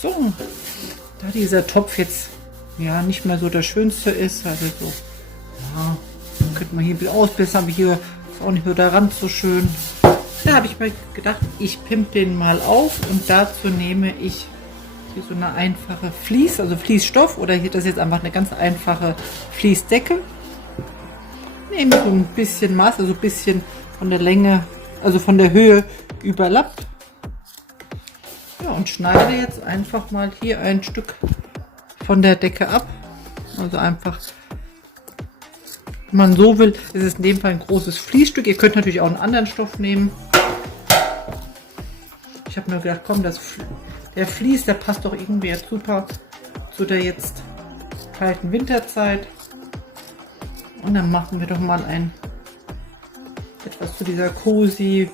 So, da dieser Topf jetzt ja nicht mehr so der schönste ist, also so, ja, könnte man hier ein bisschen ausbessern, aber hier ist auch nicht nur der Rand so schön. Da habe ich mir gedacht, ich pimpe den mal auf und dazu nehme ich hier so eine einfache Vlies, also Vliesstoff, oder hier das ist jetzt einfach eine ganz einfache Vliesdecke. Nehme so ein bisschen Maß, also ein bisschen von der Länge, also von der Höhe überlappt. Ja, und schneide jetzt einfach mal hier ein Stück von der Decke ab. Also einfach, wenn man so will, ist es in dem Fall ein großes Vliesstück. Ihr könnt natürlich auch einen anderen Stoff nehmen. Ich habe mir gedacht, komm, der Vlies, der passt doch irgendwie jetzt super zu der jetzt kalten Winterzeit. Und dann machen wir doch mal etwas zu dieser cozy,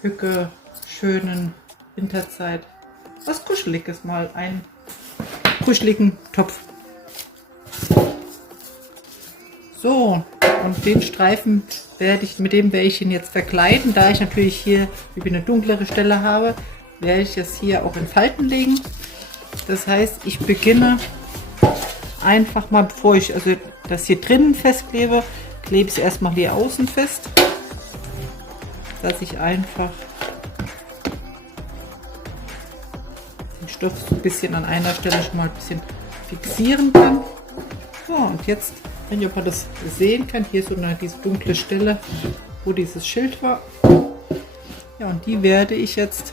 hücke, schönen Winterzeit. Was Kuscheliges, mal einen kuscheligen Topf. So, und den Streifen mit dem werde ich ihn jetzt verkleiden. Da ich natürlich hier eine dunklere Stelle habe, werde ich das hier auch in Falten legen. Das heißt, ich beginne einfach mal, bevor ich also das hier drinnen festklebe, klebe ich es erstmal hier außen fest, dass ich einfach den Stoff so ein bisschen an einer Stelle schon mal ein bisschen fixieren kann. So, und jetzt, wenn ihr das sehen könnt, hier ist so diese dunkle Stelle, wo dieses Schild war. Ja, und die werde ich jetzt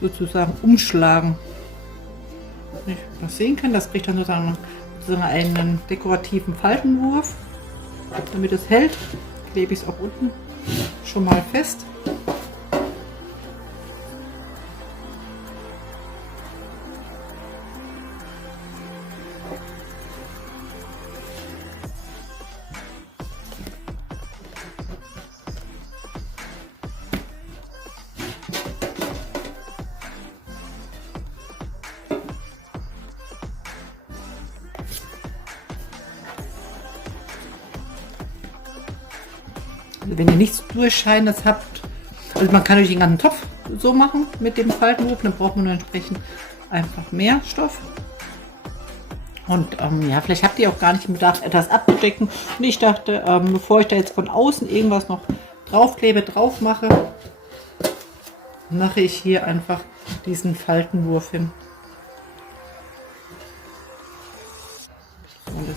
sozusagen umschlagen. Wenn ich das sehen kann, das kriegt dann sozusagen einen dekorativen Faltenwurf. Damit es hält, klebe ich es auch unten schon mal fest. Also wenn ihr nichts Durchscheinendes habt, also man kann natürlich den ganzen Topf so machen mit dem Faltenwurf, dann braucht man nur entsprechend einfach mehr Stoff. Und ja, vielleicht habt ihr auch gar nicht den Bedarf, etwas abzudecken. Und ich dachte, bevor ich da jetzt von außen irgendwas noch draufklebe, drauf mache, mache ich hier einfach diesen Faltenwurf hin. Und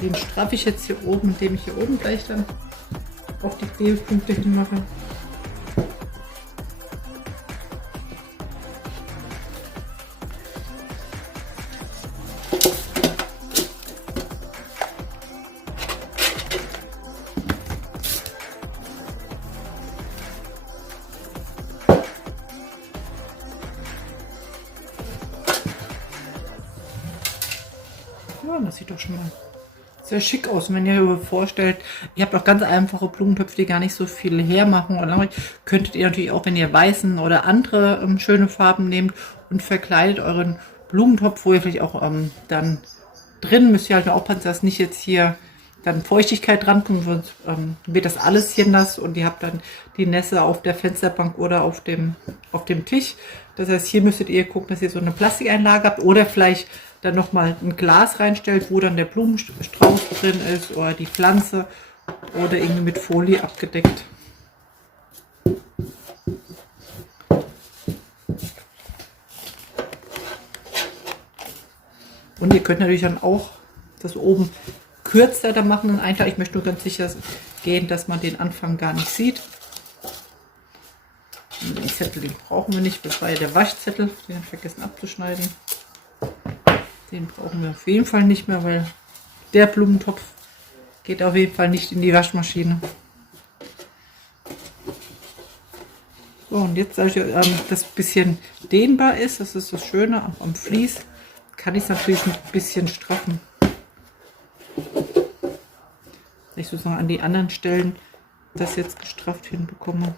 den straffe ich jetzt hier oben, indem ich hier oben gleich dann auf die Klebepunkte hin mache. Ja, das sieht doch schon mal sehr schick aus. Und wenn ihr euch vorstellt, ihr habt auch ganz einfache Blumentöpfe, die gar nicht so viel hermachen, oder könntet ihr natürlich auch, wenn ihr weißen oder andere schöne Farben nehmt und verkleidet euren Blumentopf, wo ihr vielleicht auch dann drin müsst ihr halt aufpassen, dass nicht jetzt hier dann Feuchtigkeit dran kommt, sonst wird das alles hier nass und ihr habt dann die Nässe auf der Fensterbank oder auf dem Tisch. Das heißt, hier müsstet ihr gucken, dass ihr so eine Plastikeinlage habt oder vielleicht dann nochmal ein Glas reinstellt, wo dann der Blumenstrauß drin ist oder die Pflanze oder irgendwie mit Folie abgedeckt. Und ihr könnt natürlich dann auch das oben kürzer da machen. Einfach, ich möchte nur ganz sicher gehen, dass man den Anfang gar nicht sieht. Und den Zettel, den brauchen wir nicht. Das war ja der Waschzettel, den habe ich vergessen abzuschneiden. Den brauchen wir auf jeden Fall nicht mehr, weil der Blumentopf geht auf jeden Fall nicht in die Waschmaschine. So, und jetzt, da das ein bisschen dehnbar ist, das ist das Schöne, auch am Vlies, kann ich es natürlich ein bisschen straffen. Dass ich sozusagen an die anderen Stellen das jetzt gestrafft hinbekomme.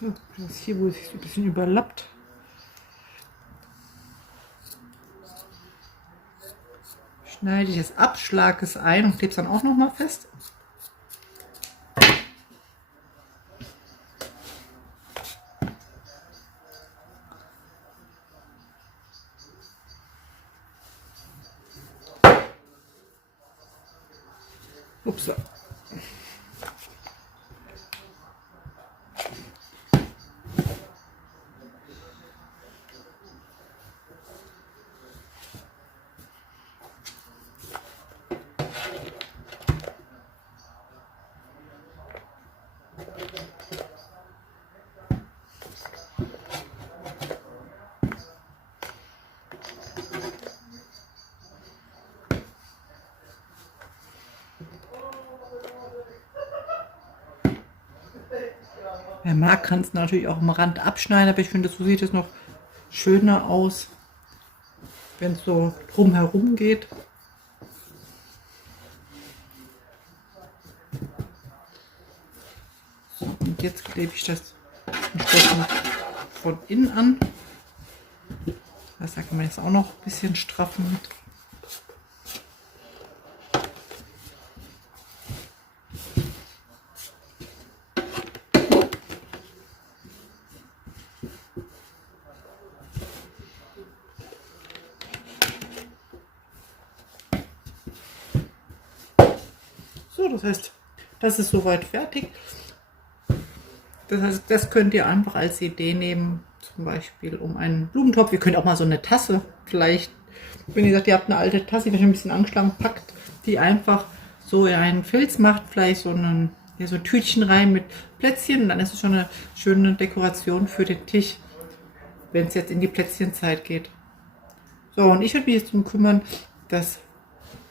So, das hier, wo es sich so ein bisschen überlappt. Schneide ich es ab, schlage es ein und klebe es dann auch noch mal fest. Ups. Wer mag, kann es natürlich auch am Rand abschneiden, aber ich finde, so sieht es noch schöner aus, wenn es so drumherum geht. So, und jetzt klebe ich das entsprechend von innen an. Das kann man jetzt auch noch ein bisschen straffen mit. So, das heißt, das ist soweit fertig. Das heißt, das könnt ihr einfach als Idee nehmen, zum Beispiel um einen Blumentopf. Ihr könnt auch mal so eine Tasse vielleicht, wenn ihr sagt, ihr habt eine alte Tasse, die euch ein bisschen angeschlagen, packt die einfach so in einen Filz, macht vielleicht so ein Tütchen rein mit Plätzchen und dann ist es schon eine schöne Dekoration für den Tisch, wenn es jetzt in die Plätzchenzeit geht. So, und ich werde mich jetzt darum kümmern, dass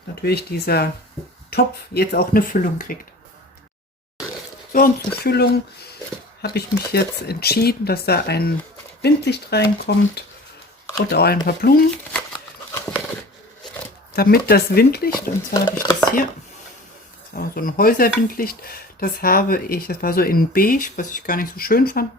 natürlich dieser Topf jetzt auch eine Füllung kriegt. So, und zur Füllung habe ich mich jetzt entschieden, dass da ein Windlicht reinkommt und auch ein paar Blumen. Damit das Windlicht, und zwar habe ich das hier, das war so ein Häuserwindlicht, das war so in beige, was ich gar nicht so schön fand,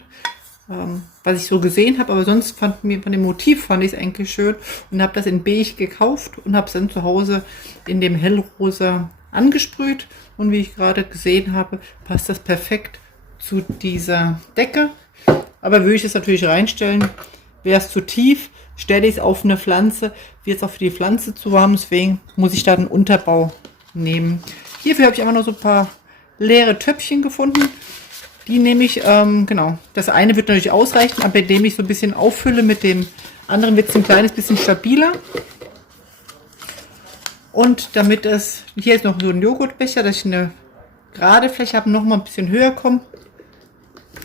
was ich so gesehen habe, aber sonst von dem Motiv fand ich es eigentlich schön und habe das in beige gekauft und habe es dann zu Hause in dem hellrosa angesprüht und wie ich gerade gesehen habe, passt das perfekt zu dieser Decke. Aber würde ich es natürlich reinstellen, wäre es zu tief, stelle ich es auf eine Pflanze, wird es auch für die Pflanze zu warm, deswegen muss ich da einen Unterbau nehmen. Hierfür habe ich einfach noch so ein paar leere Töpfchen gefunden. Die nehme ich, genau, das eine wird natürlich ausreichen, aber indem ich so ein bisschen auffülle mit dem anderen, wird es ein kleines bisschen stabiler. Und damit es, hier ist noch so ein Joghurtbecher, dass ich eine gerade Fläche habe, noch mal ein bisschen höher kommt,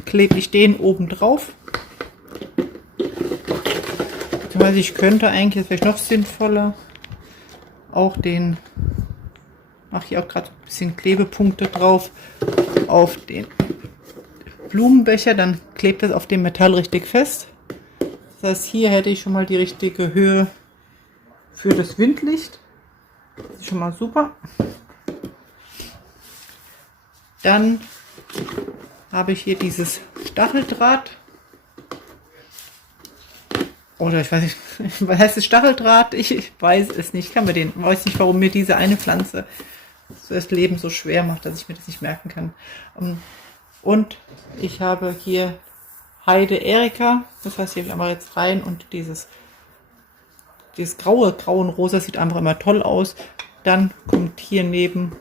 klebe ich den oben drauf. Beziehungsweise ich könnte eigentlich, das wäre noch sinnvoller, auch den, mache ich auch gerade ein bisschen Klebepunkte drauf, auf den Blumenbecher, dann klebt das auf dem Metall richtig fest. Das heißt, hier hätte ich schon mal die richtige Höhe für das Windlicht. Das ist schon mal super. Dann habe ich hier dieses Stacheldraht. Oder ich weiß nicht, was heißt das Stacheldraht? Ich weiß es nicht. Weiß nicht, warum mir diese eine Pflanze das Leben so schwer macht, dass ich mir das nicht merken kann. Und ich habe hier Heide Erika. Das heißt, hier haben wir jetzt rein und dieses grauen-rosa sieht einfach immer toll aus. Dann kommt hier neben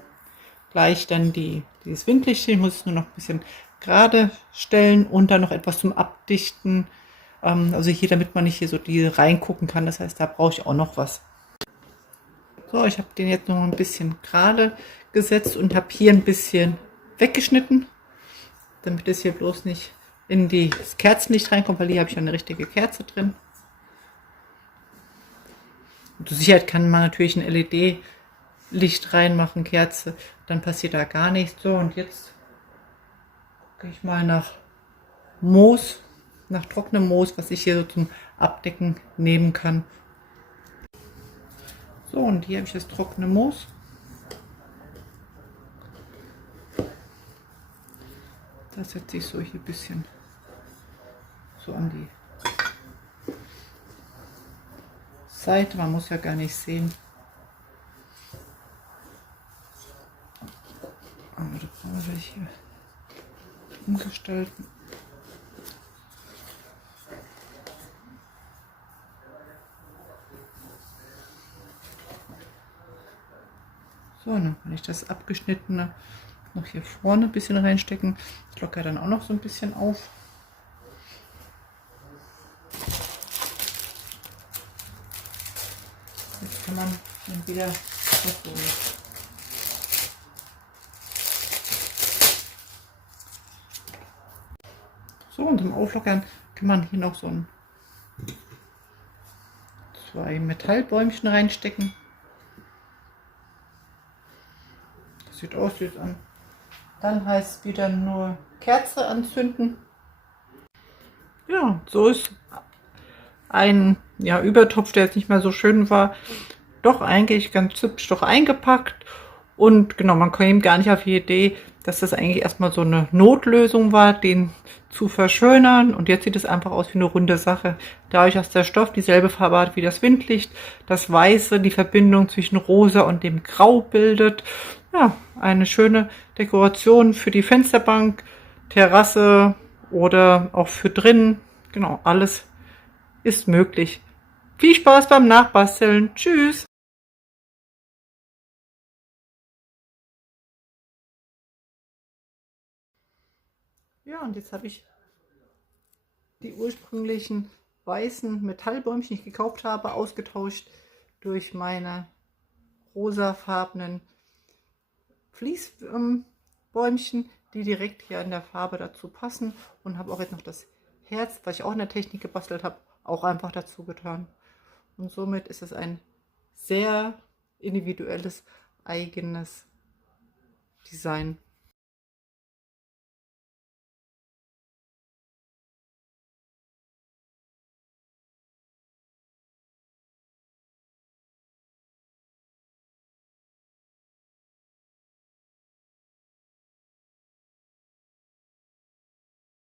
gleich dann dieses Windlicht. Ich muss es nur noch ein bisschen gerade stellen und dann noch etwas zum Abdichten. Also hier, damit man nicht hier so die reingucken kann. Das heißt, da brauche ich auch noch was. So, ich habe den jetzt noch ein bisschen gerade gesetzt und habe hier ein bisschen weggeschnitten, damit es hier bloß nicht in das Kerzenlicht reinkommt, weil hier habe ich eine richtige Kerze drin. Und zur Sicherheit kann man natürlich ein LED-Licht reinmachen, Kerze, dann passiert da gar nichts. So, und jetzt gucke ich mal nach Moos, nach trockenem Moos, was ich hier so zum Abdecken nehmen kann. So, und hier habe ich das trockene Moos. Das setze ich so hier ein bisschen so an die Seite. Man muss ja gar nicht sehen. Aber da brauchen wir hier umgestalten. So, dann kann ich das abgeschnittene noch hier vorne ein bisschen reinstecken. Ich lockere dann auch noch so ein bisschen auf. Jetzt kann man dann wieder wegholen. So, und zum Auflockern kann man hier noch so zwei Metallbäumchen reinstecken. Das sieht auch süß an. Dann heißt es wieder nur Kerze anzünden. Ja, so ist ein Übertopf, der jetzt nicht mehr so schön war, doch eigentlich ganz hübsch doch eingepackt. Und genau, man kam eben gar nicht auf die Idee, dass das eigentlich erstmal so eine Notlösung war, den zu verschönern. Und jetzt sieht es einfach aus wie eine runde Sache. Dadurch, dass der Stoff dieselbe Farbe hat wie das Windlicht, das Weiße die Verbindung zwischen Rosa und dem Grau bildet. Ja, eine schöne Dekoration für die Fensterbank, Terrasse oder auch für drinnen. Genau, alles ist möglich. Viel Spaß beim Nachbasteln. Tschüss! Ja, und jetzt habe ich die ursprünglichen weißen Metallbäumchen, die ich gekauft habe, ausgetauscht durch meine rosafarbenen Fließbäumchen, die direkt hier in der Farbe dazu passen, und habe auch jetzt noch das Herz, was ich auch in der Technik gebastelt habe, auch einfach dazu getan. Und somit ist es ein sehr individuelles, eigenes Design.